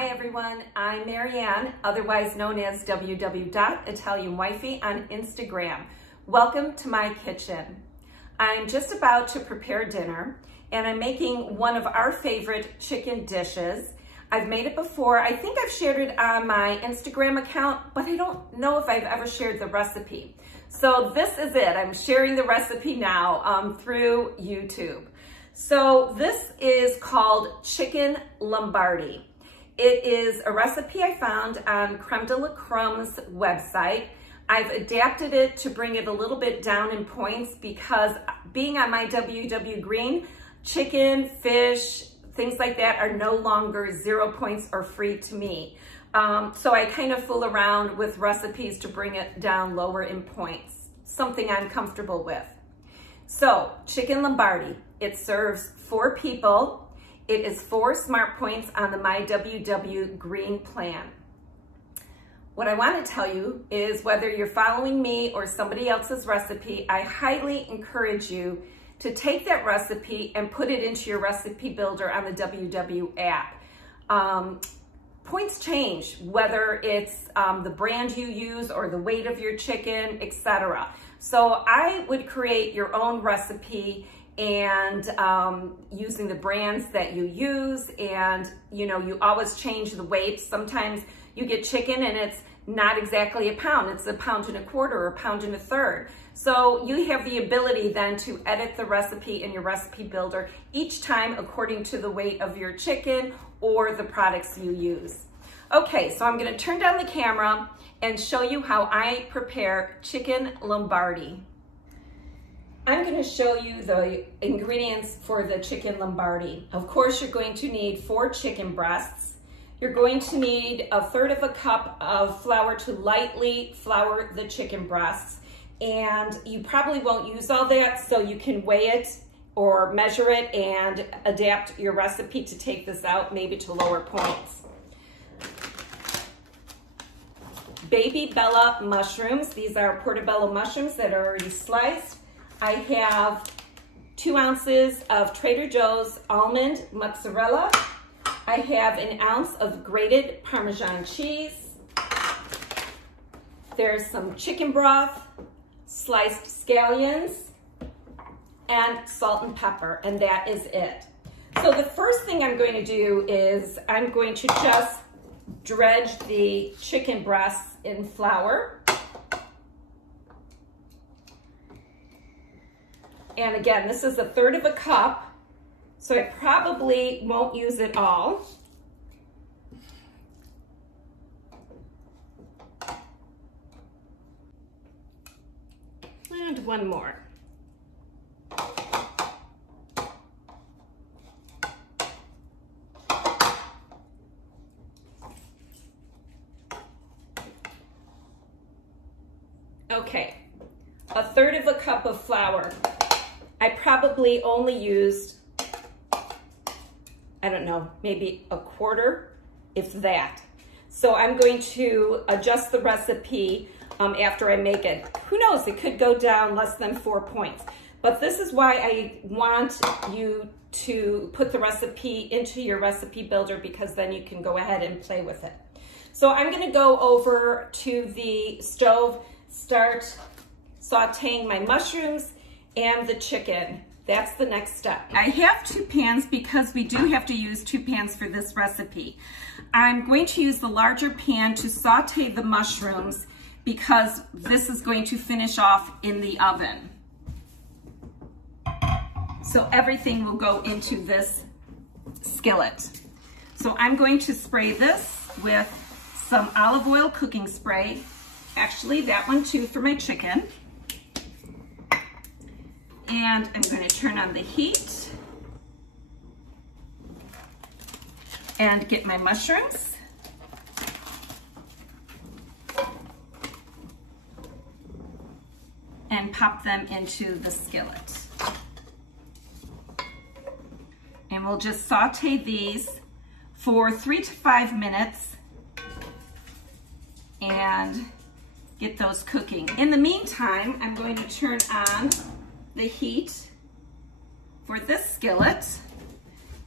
Hi everyone, I'm Marianne, otherwise known as 𝑤𝒂𝒏𝒏𝒆 on Instagram. Welcome to my kitchen. I'm just about to prepare dinner and I'm making one of our favorite chicken dishes. I've made it before. I think I've shared it on my Instagram account, but I don't know if I've ever shared the recipe. So this is it. I'm sharing the recipe now through YouTube. So this is called Chicken Lombardy. It is a recipe I found on 𝒂𝒓𝒊𝒂𝒏𝒏𝒆's website. I've adapted it to bring it a little bit down in points because being on MyWW Green, chicken, fish, things like that are no longer 0 points or free to me. So I kind of fool around with recipes to bring it down lower in points, something I'm comfortable with. So Chicken Lombardy, it serves 4 people. It is 4 smart points on the MyWW Green Plan. What I want to tell you is whether you're following me or somebody else's recipe, I highly encourage you to take that recipe and put it into your recipe builder on the WW app. Points change, whether it's the brand you use or the weight of your chicken, etc. So I would create your own recipe and using the brands that you use, and you always change the weight. Sometimes you get chicken and it's not exactly a pound, it's 1.25 pounds or 1.33 pounds. So you have the ability then to edit the recipe in your recipe builder each time according to the weight of your chicken or the products you use. Okay, so I'm gonna turn down the camera and show you how I prepare Chicken Lombardy. I'm going to show you the ingredients for the Chicken Lombardy. Of course, you're going to need 4 chicken breasts. You're going to need 1/3 cup of flour to lightly flour the chicken breasts. And you probably won't use all that, so you can weigh it or measure it and adapt your recipe to take this out, maybe to lower points. Baby Bella mushrooms. These are portobello mushrooms that are already sliced. I have 2 ounces of Trader Joe's almond mozzarella. I have 1 ounce of grated Parmesan cheese. There's some chicken broth, sliced scallions, and salt and pepper, and that is it. So the first thing I'm going to do is I'm going to just dredge the chicken breasts in flour. And again, this is 1/3 cup, so I probably won't use it all. And 1 more. Okay, 1/3 cup of flour. I probably only used, I don't know, maybe 1/4, if that. So I'm going to adjust the recipe after I make it. Who knows, it could go down less than 4 points. But this is why I want you to put the recipe into your recipe builder, because then you can go ahead and play with it. So I'm gonna go over to the stove, start sauteing my mushrooms and the chicken. That's the next step. I have 2 pans because we do have to use 2 pans for this recipe. I'm going to use the larger pan to saute the mushrooms because this is going to finish off in the oven. So everything will go into this skillet. So I'm going to spray this with some olive oil cooking spray. Actually, that one too for my chicken. And I'm going to turn on the heat and get my mushrooms. And pop them into the skillet. And we'll just saute these for 3 to 5 minutes and get those cooking. In the meantime, I'm going to turn on the heat for this skillet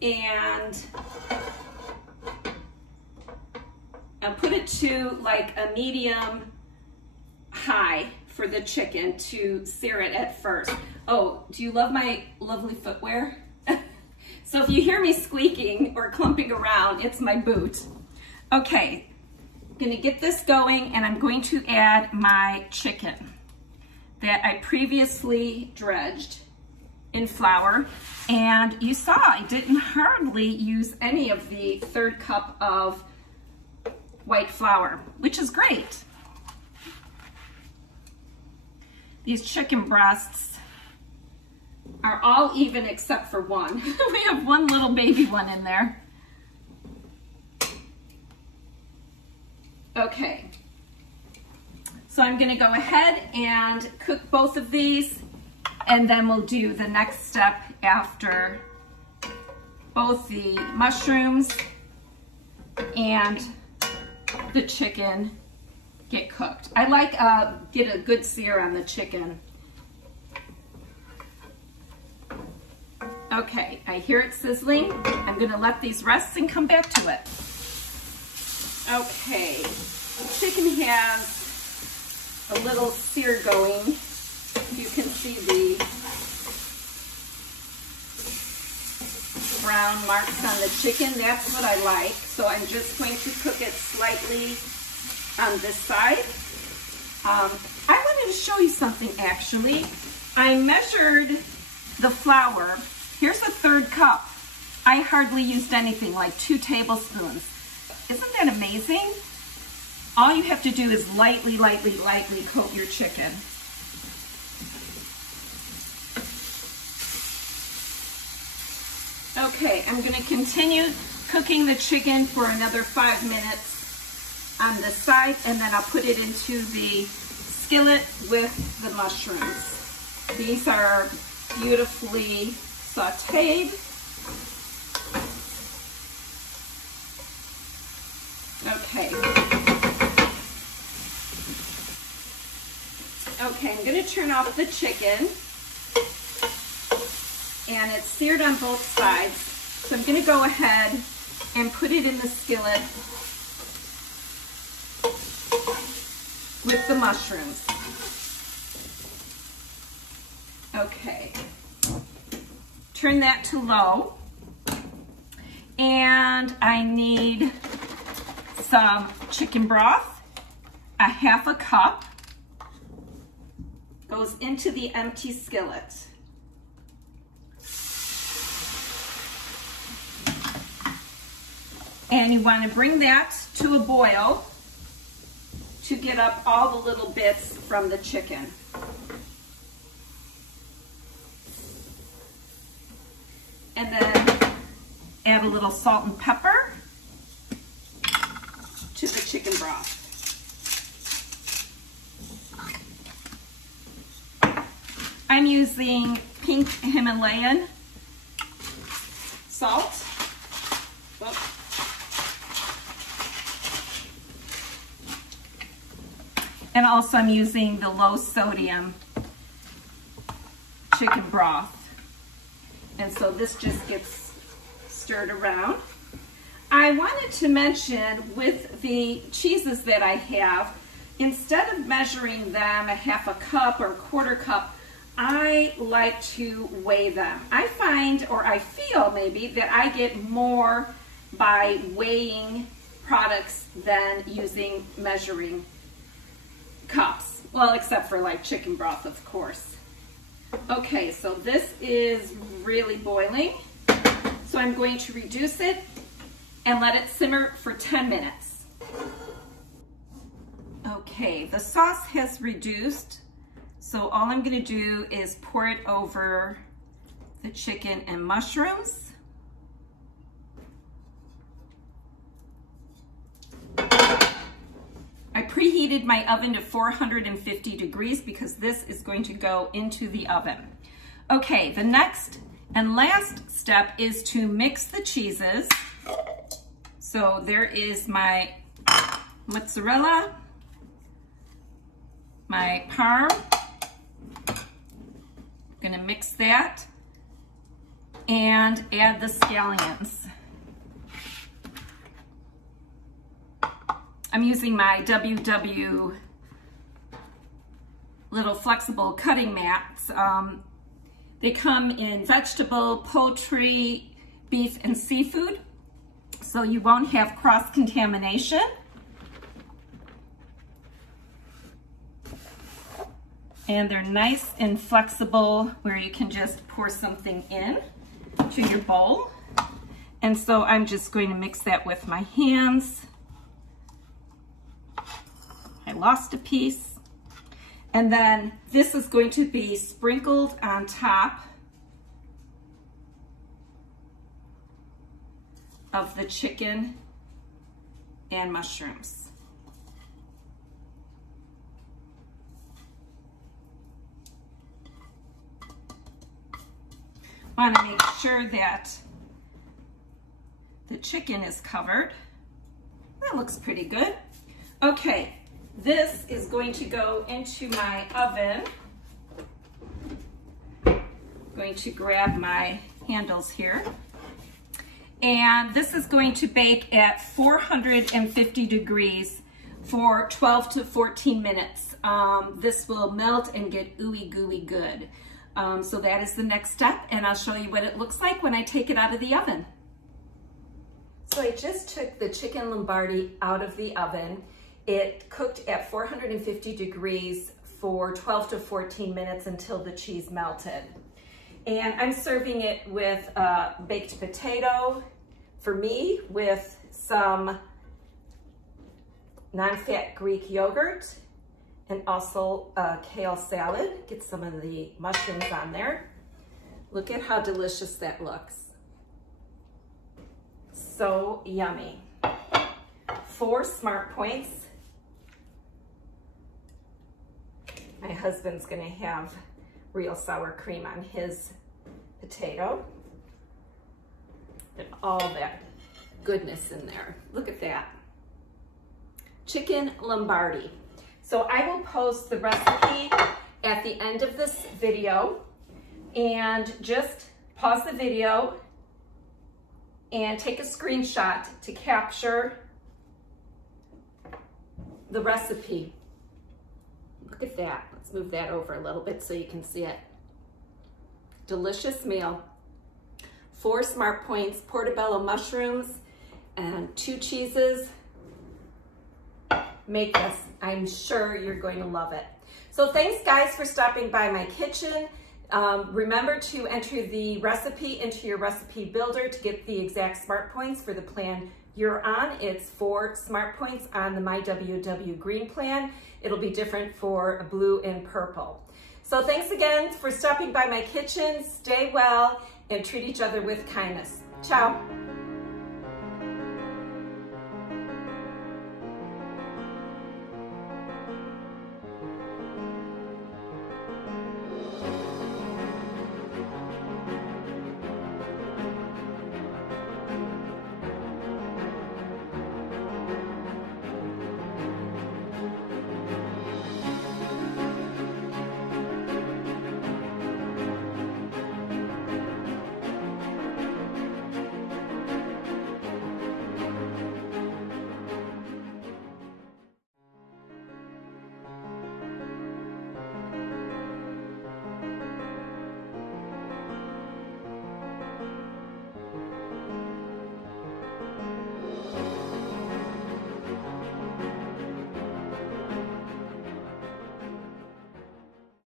and I'll put it to like a medium high for the chicken to sear it at first. Oh, do you love my lovely footwear? So if you hear me squeaking or clumping around, it's my boot. Okay, I'm gonna get this going and I'm going to add my chicken that I previously dredged in flour. And you saw I didn't hardly use any of the 1/3 cup of white flour, which is great. These chicken breasts are all even except for one. We have one little baby one in there. Okay, so I'm gonna go ahead and cook both of these, and then we'll do the next step after both the mushrooms and the chicken get cooked. I like get a good sear on the chicken. Okay, I hear it sizzling. I'm gonna let these rest and come back to it. Okay, the chicken has a little sear going. You can see the brown marks on the chicken. That's what I like. So I'm just going to cook it slightly on this side. I wanted to show you something actually. I measured the flour. Here's a 1/3 cup. I hardly used anything, like 2 tablespoons. Isn't that amazing? All you have to do is lightly coat your chicken. Okay, I'm gonna continue cooking the chicken for another 5 minutes on this side, and then I'll put it into the skillet with the mushrooms. These are beautifully sauteed. Okay. Okay, I'm gonna turn off the chicken. And it's seared on both sides. So I'm gonna go ahead and put it in the skillet with the mushrooms. Okay. Turn that to low. And I need some chicken broth, a 1/2 cup, goes into the empty skillet. And you want to bring that to a boil to get up all the little bits from the chicken. And then add a little salt and pepper to the chicken broth. I'm using pink Himalayan salt. Whoops. And also I'm using the low sodium chicken broth. And so this just gets stirred around. I wanted to mention with the cheeses that I have, instead of measuring them a 1/2 cup or 1/4 cup, I like to weigh them. I find, or I feel maybe, that I get more by weighing products than using measuring cups. Well, except for like chicken broth, of course. Okay, so this is really boiling. So I'm going to reduce it and let it simmer for 10 minutes. Okay, the sauce has reduced. So all I'm gonna do is pour it over the chicken and mushrooms. I preheated my oven to 450 degrees because this is going to go into the oven. Okay, the next and last step is to mix the cheeses. So there is my mozzarella, my parm. I'm gonna mix that and add the scallions. I'm using my WW little flexible cutting mats. They come in vegetable, poultry, beef, and seafood, so you won't have cross-contamination. And they're nice and flexible where you can just pour something in to your bowl. And so I'm just going to mix that with my hands. I lost a piece. And then this is going to be sprinkled on top of the chicken and mushrooms. Want to make sure that the chicken is covered. That looks pretty good. Okay, this is going to go into my oven. I'm going to grab my handles here. And this is going to bake at 450 degrees for 12 to 14 minutes. This will melt and get ooey gooey good. So that is the next step, and I'll show you what it looks like when I take it out of the oven. So I just took the chicken Lombardy out of the oven. It cooked at 450 degrees for 12 to 14 minutes until the cheese melted. And I'm serving it with baked potato, for me, with some non-fat Greek yogurt, and also a kale salad. Get some of the mushrooms on there. Look at how delicious that looks. So yummy. 4 smart points. My husband's gonna have real sour cream on his potato. And all that goodness in there. Look at that. Chicken Lombardy. So I will post the recipe at the end of this video, and just pause the video and take a screenshot to capture the recipe. Look at that. Let's move that over a little bit so you can see it. Delicious meal. 4 smart points, portobello mushrooms, and 2 cheeses. Make this. I'm sure you're going to love it. So thanks guys for stopping by my kitchen. Remember to enter the recipe into your recipe builder to get the exact smart points for the plan you're on. It's 4 smart points on the MyWW Green Plan. It'll be different for blue and purple. So thanks again for stopping by my kitchen. Stay well and treat each other with kindness. Ciao.